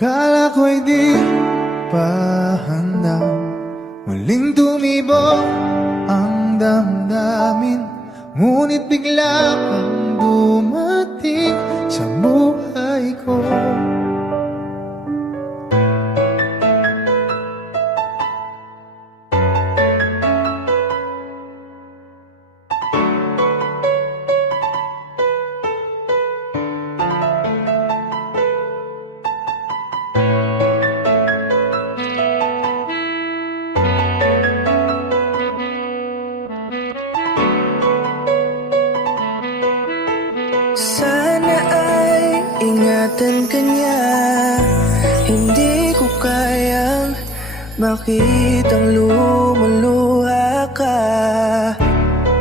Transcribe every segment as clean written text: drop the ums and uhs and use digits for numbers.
Kala ko'y di pa handa, muling tumibok ang damdamin. Ngunit bigla kang dumating sa buhay ko. Sana ay ingatan ka niya. Hindi ko kayang makitang lumuluha ka.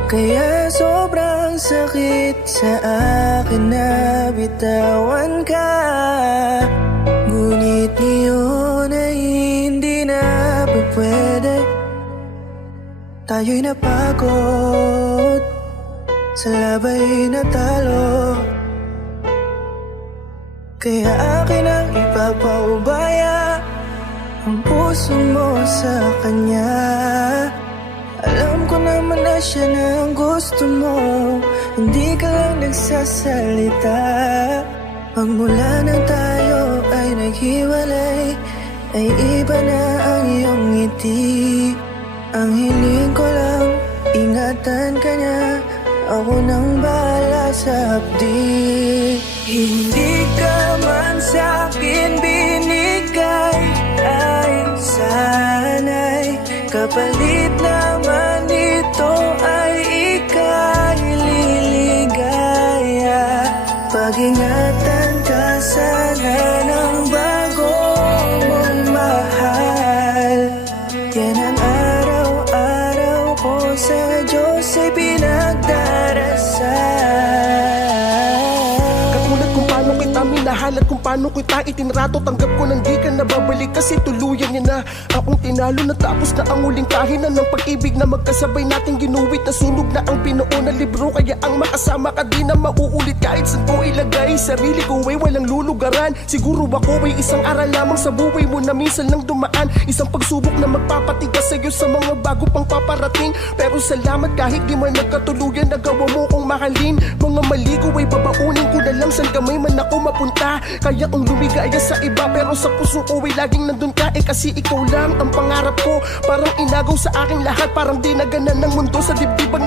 Kaya sobrang sakit sa akin na bitawan ka. Ngunit ngayon ay hindi na pwede. Tayo'y napagod, sa labay natalo. Kaya akin ang ipapaubaya ang puso mo sa kanya. Alam ko naman na siya na ang gusto mo, hindi ka lang nagsasalita. Pagmula nang tayo ay naghiwalay, ay iba na ang iyong ngiti. Ang hiling ko lang, ingatan ka niya. Ako nang bahala sa hapdi. Hindi ka man sa'kin binigay, ay sana'y kapalit naman ito ay ika'y liligaya. Pag-ingatan ka sana ng bago mong mahal. Yan ang araw-araw ko sa Diyos ay pinagdarasal. Katulad kung paano kita minahal at kung paano kita itinrato, tanggap ko nang di ka nababalik kasi tuluyan niya na akong tinalo. Natapos na ang huling kahinan ng pag-ibig na magkasabay nating ginuwit. Nasunog na ang binuo na libro, kaya ang makasama ka di na mauulit. Kahit saan ko ilagay sarili ko ay walang lulugaran. Siguro ako ay isang aral lamang sa buhay mo na minsan lang dumaan. Isang pagsubok na magpapatigas sa'yo sa mga bago pang paparating. Pero salamat kahit di man nagkatuluyan, nagawa mo kong mahalin. Mga mali ko ay babaunin ko na lang saan kamay man ako mapunta. Kaya kong lumigaya sa iba pero sa puso ko ay laging nandun ka. Kasi ikaw lang ang pangarap ko, parang inagaw sa aking lahat. Parang di naganan ng mundo sa dibdibang